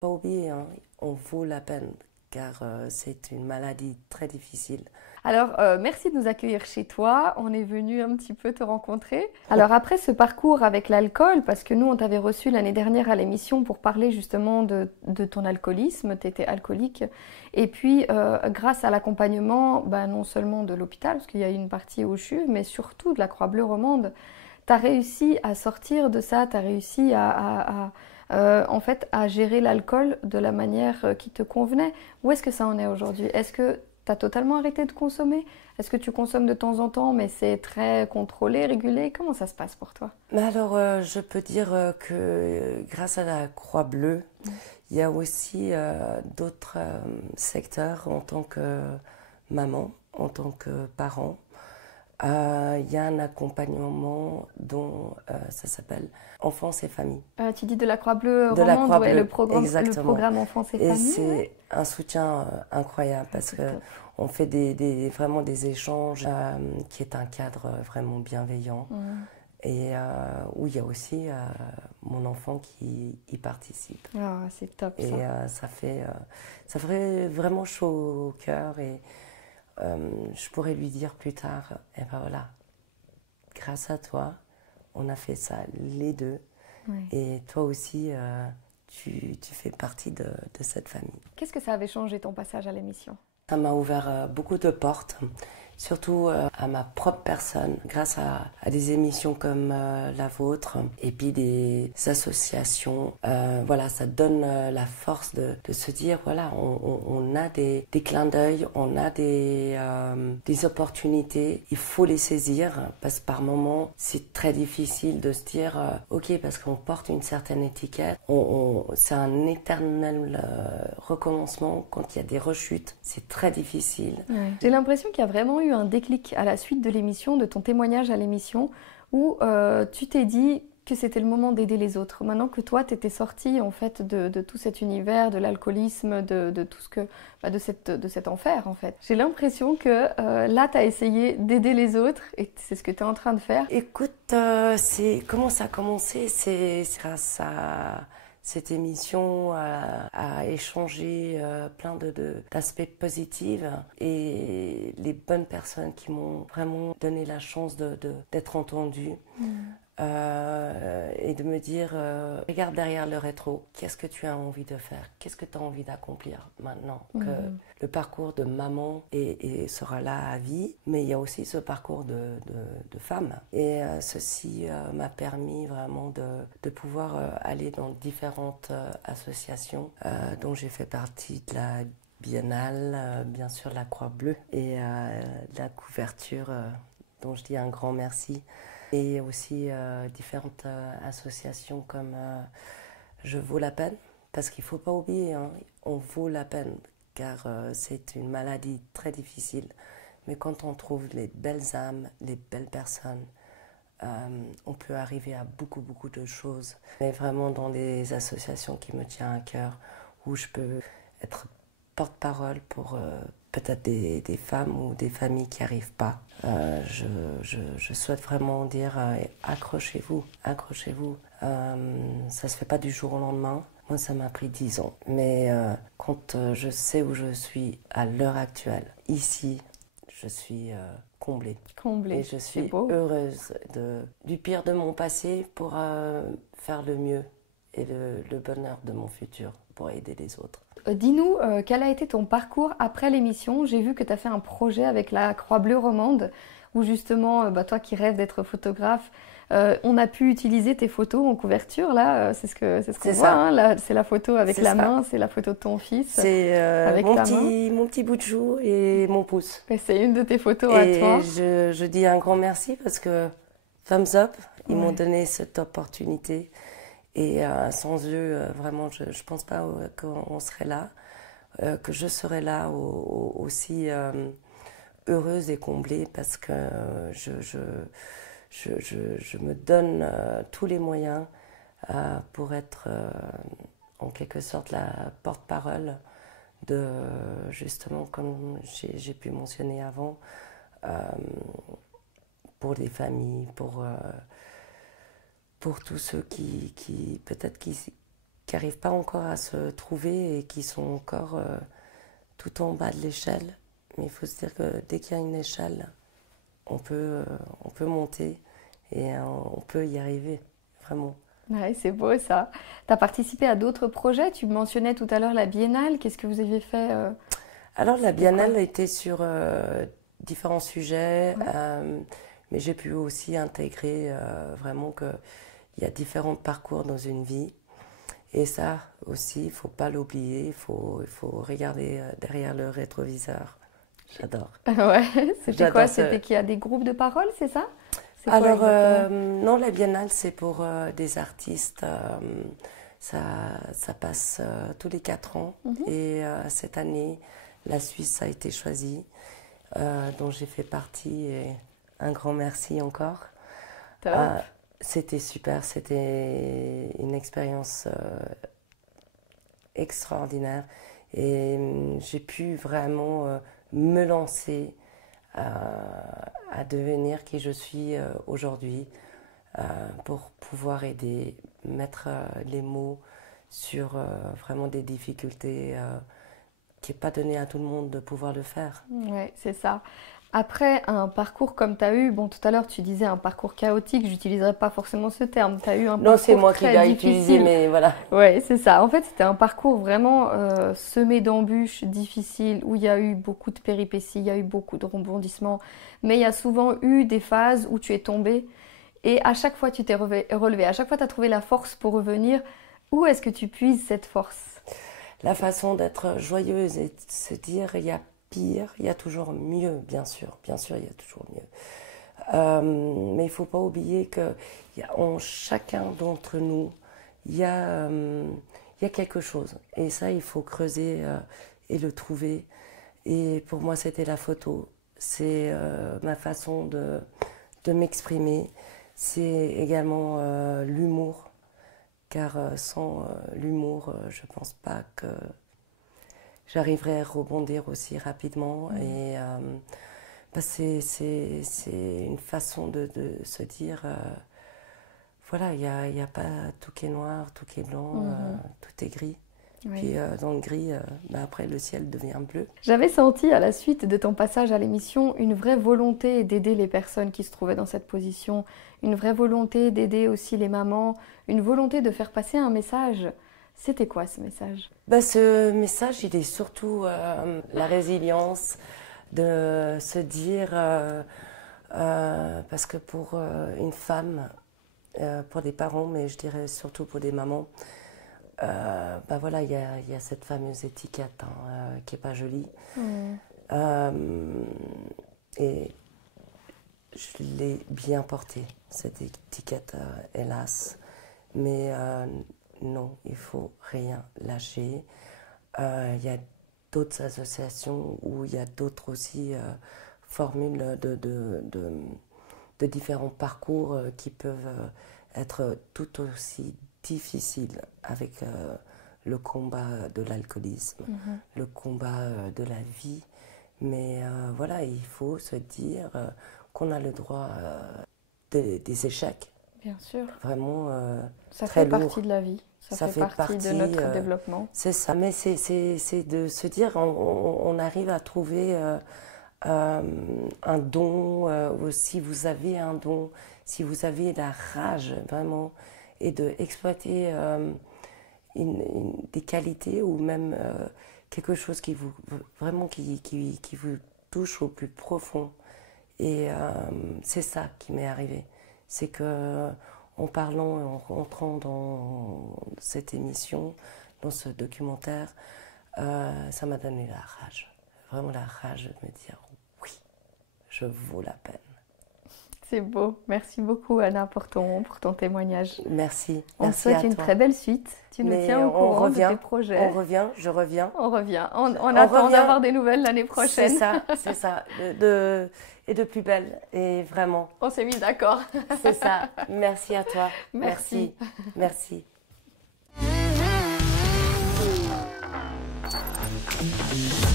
Pas oublier, hein, on vaut la peine car c'est une maladie très difficile. Alors, merci de nous accueillir chez toi. On est venu un petit peu te rencontrer. Alors, après ce parcours avec l'alcool, parce que nous, on t'avait reçu l'année dernière à l'émission pour parler justement de ton alcoolisme, tu étais alcoolique. Et puis, grâce à l'accompagnement, bah, non seulement de l'hôpital, parce qu'il y a une partie au CHU, mais surtout de la Croix-Bleue romande, tu as réussi à sortir de ça, tu as réussi en fait, à gérer l'alcool de la manière qui te convenait. Où est-ce que ça en est aujourd'hui? Est-ce que tu as totalement arrêté de consommer? Est-ce que tu consommes de temps en temps, mais c'est très contrôlé, régulé? Comment ça se passe pour toi? Mais alors, je peux dire que grâce à la Croix-Bleue, il y a aussi d'autres secteurs en tant que maman, en tant que parent. Il y a un accompagnement dont ça s'appelle Enfance et Famille. Tu dis de la Croix-Bleue De la romande, ouais, Croix-Bleue, le exactement. programme Enfance et Et Famille, ouais. c'est un soutien incroyable Ah, parce c'est que top. on fait vraiment des échanges qui est un cadre vraiment bienveillant Mm. et où il y a aussi mon enfant qui y participe. Ah, c'est top Et ça. ça ferait vraiment chaud au cœur et je pourrais lui dire plus tard, eh ben voilà, grâce à toi, on a fait ça les deux Ouais. et toi aussi, tu fais partie de cette famille. Qu'est-ce que ça avait changé ton passage à l'émission? Ça m'a ouvert beaucoup de portes, surtout à ma propre personne, grâce à des émissions comme la vôtre et puis des associations. Voilà, ça donne la force de se dire, voilà, on a des clins d'œil, on a des opportunités, il faut les saisir parce que par moments, c'est très difficile de se dire, ok, parce qu'on porte une certaine étiquette, c'est un éternel recommencement quand il y a des rechutes, c'est très difficile. Ouais. J'ai l'impression qu'il y a vraiment eu un déclic à la suite de l'émission, de ton témoignage à l'émission, où tu t'es dit que c'était le moment d'aider les autres. Maintenant que toi, t'étais sortie en fait de tout cet univers, de l'alcoolisme, de tout ce que, bah, de cet enfer en fait. J'ai l'impression que là, t'as essayé d'aider les autres et c'est ce que t'es en train de faire. Écoute, comment ça a commencé? C'est grâce à cette émission, à échanger plein d'aspects positifs et les bonnes personnes qui m'ont vraiment donné la chance d'être entendues. Et de me dire, regarde derrière le rétro, qu'est-ce que tu as envie de faire? Qu'est-ce que tu as envie d'accomplir maintenant que le parcours de maman sera là à vie, mais il y a aussi ce parcours de femme. Et ceci m'a permis vraiment de pouvoir aller dans différentes associations dont j'ai fait partie de la Biennale, bien sûr la Croix-Bleue et la couverture dont je dis un grand merci et aussi différentes associations comme Je vaux la peine, parce qu'il ne faut pas oublier, hein, on vaut la peine, car c'est une maladie très difficile. Mais quand on trouve les belles âmes, les belles personnes, on peut arriver à beaucoup, beaucoup de choses. Mais vraiment dans des associations qui me tiennent à cœur, où je peux être porte-parole pour peut-être des femmes ou des familles qui n'y arrivent pas. Je souhaite vraiment dire accrochez-vous, accrochez-vous. Ça ne se fait pas du jour au lendemain. Moi, ça m'a pris 10 ans. Mais quand je sais où je suis à l'heure actuelle, ici, je suis comblée. Et Comblé, je c'est suis beau. heureuse du pire de mon passé pour faire le mieux et le bonheur de mon futur pour aider les autres. Dis-nous, quel a été ton parcours après l'émission? J'ai vu que tu as fait un projet avec la Croix-Bleue romande, où justement, bah, toi qui rêves d'être photographe, on a pu utiliser tes photos en couverture, là, c'est ce qu'on C'est voit, ça, hein, là, c'est la photo avec c'est la ça. main, c'est la photo de ton fils C'est avec ta main. mon petit bout de joue et mon pouce. Et c'est une de tes photos à Et toi. je dis un grand merci parce que Thumbs Up, ils m'ont Ouais. donné cette opportunité. Et sans eux, vraiment, je ne pense pas qu'on serait là, que je serais là aussi heureuse et comblée parce que je me donne tous les moyens pour être en quelque sorte la porte-parole de, justement, comme j'ai pu mentionner avant, euh, pour les familles, pour tous ceux qui peut-être n'arrivent pas encore à se trouver et qui sont encore tout en bas de l'échelle. Mais il faut se dire que dès qu'il y a une échelle, on peut monter et on peut y arriver, vraiment. Ouais, c'est beau ça. Tu as participé à d'autres projets. Tu mentionnais tout à l'heure la Biennale. Qu'est-ce que vous aviez fait Alors la Biennale était sur différents sujets, Ouais. mais j'ai pu aussi intégrer vraiment qu'il y a différents parcours dans une vie. Et ça aussi, il ne faut pas l'oublier, il faut regarder derrière le rétroviseur. J'adore. Ouais, c'était quoi? J'adore C'était qu'il y a des groupes de parole, c'est ça? C'est quoi Alors, exactement? non, la Biennale, c'est pour des artistes. Ça passe tous les 4 ans. Mhm. Et cette année, la Suisse a été choisie, dont j'ai fait partie. Et un grand merci encore. Top. C'était super, c'était une expérience extraordinaire. Et j'ai pu vraiment me lancer à devenir qui je suis aujourd'hui pour pouvoir aider, mettre les mots sur vraiment des difficultés qui n'est pas donné à tout le monde de pouvoir le faire. Ouais, c'est ça. Après un parcours comme tu as eu, bon, tout à l'heure tu disais un parcours chaotique, j'utiliserai pas forcément ce terme. Tu as eu un Non, c'est parcours moi qui très l'ai utilisé, difficile. mais voilà. Ouais, c'est ça. En fait, c'était un parcours vraiment semé d'embûches difficiles où il y a eu beaucoup de péripéties, il y a eu beaucoup de rebondissements, mais il y a souvent eu des phases où tu es tombé et à chaque fois tu t'es relevé, à chaque fois tu as trouvé la force pour revenir. Où est-ce que tu puises cette force? La façon d'être joyeuse et de se dire il y a pire, il y a toujours mieux, bien sûr, il y a toujours mieux. Mais il ne faut pas oublier qu'en chacun d'entre nous, il y a quelque chose. Et ça, il faut creuser et le trouver. Et pour moi, c'était la photo. C'est ma façon de m'exprimer. C'est également l'humour. Car sans l'humour, je ne pense pas que j'arriverai à rebondir aussi rapidement. Et c'est une façon de se dire, voilà, il y a pas tout qui est noir, tout qui est blanc, tout est gris. Oui. Puis dans le gris, après le ciel devient bleu. J'avais senti à la suite de ton passage à l'émission une vraie volonté d'aider les personnes qui se trouvaient dans cette position, une vraie volonté d'aider aussi les mamans, une volonté de faire passer un message. C'était quoi ce message? Ce message, il est surtout la résilience de se dire, parce que pour une femme, pour des parents, mais je dirais surtout pour des mamans, voilà, il y a cette fameuse étiquette qui n'est pas jolie. Et je l'ai bien portée, cette étiquette, hélas. Mais non, il ne faut rien lâcher. Il y a d'autres associations où il y a d'autres aussi formules de différents parcours qui peuvent être tout aussi difficiles avec le combat de l'alcoolisme, le combat de la vie. Mais voilà, il faut se dire qu'on a le droit des échecs. Bien sûr. Vraiment Ça très fait lourd. partie de la vie. Ça fait partie de notre développement. C'est ça, mais c'est de se dire, on arrive à trouver un don, ou si vous avez un don, si vous avez la rage vraiment, et d'exploiter des qualités ou même quelque chose qui vous vraiment qui vous touche au plus profond. Et c'est ça qui m'est arrivé. C'est que en parlant et en rentrant dans cette émission, dans ce documentaire, ça m'a donné la rage. Vraiment la rage de me dire oui, je vaux la peine. C'est beau. Merci beaucoup Anna pour ton témoignage. Merci. On te Merci souhaite à une toi. très belle suite. Tu nous tiens au courant de tes projets. On revient, je reviens. On revient. On attend d'avoir des nouvelles l'année prochaine. C'est ça. Et de plus belle. Et vraiment. On s'est mis d'accord. C'est ça. Merci à toi. Merci. Merci. Merci.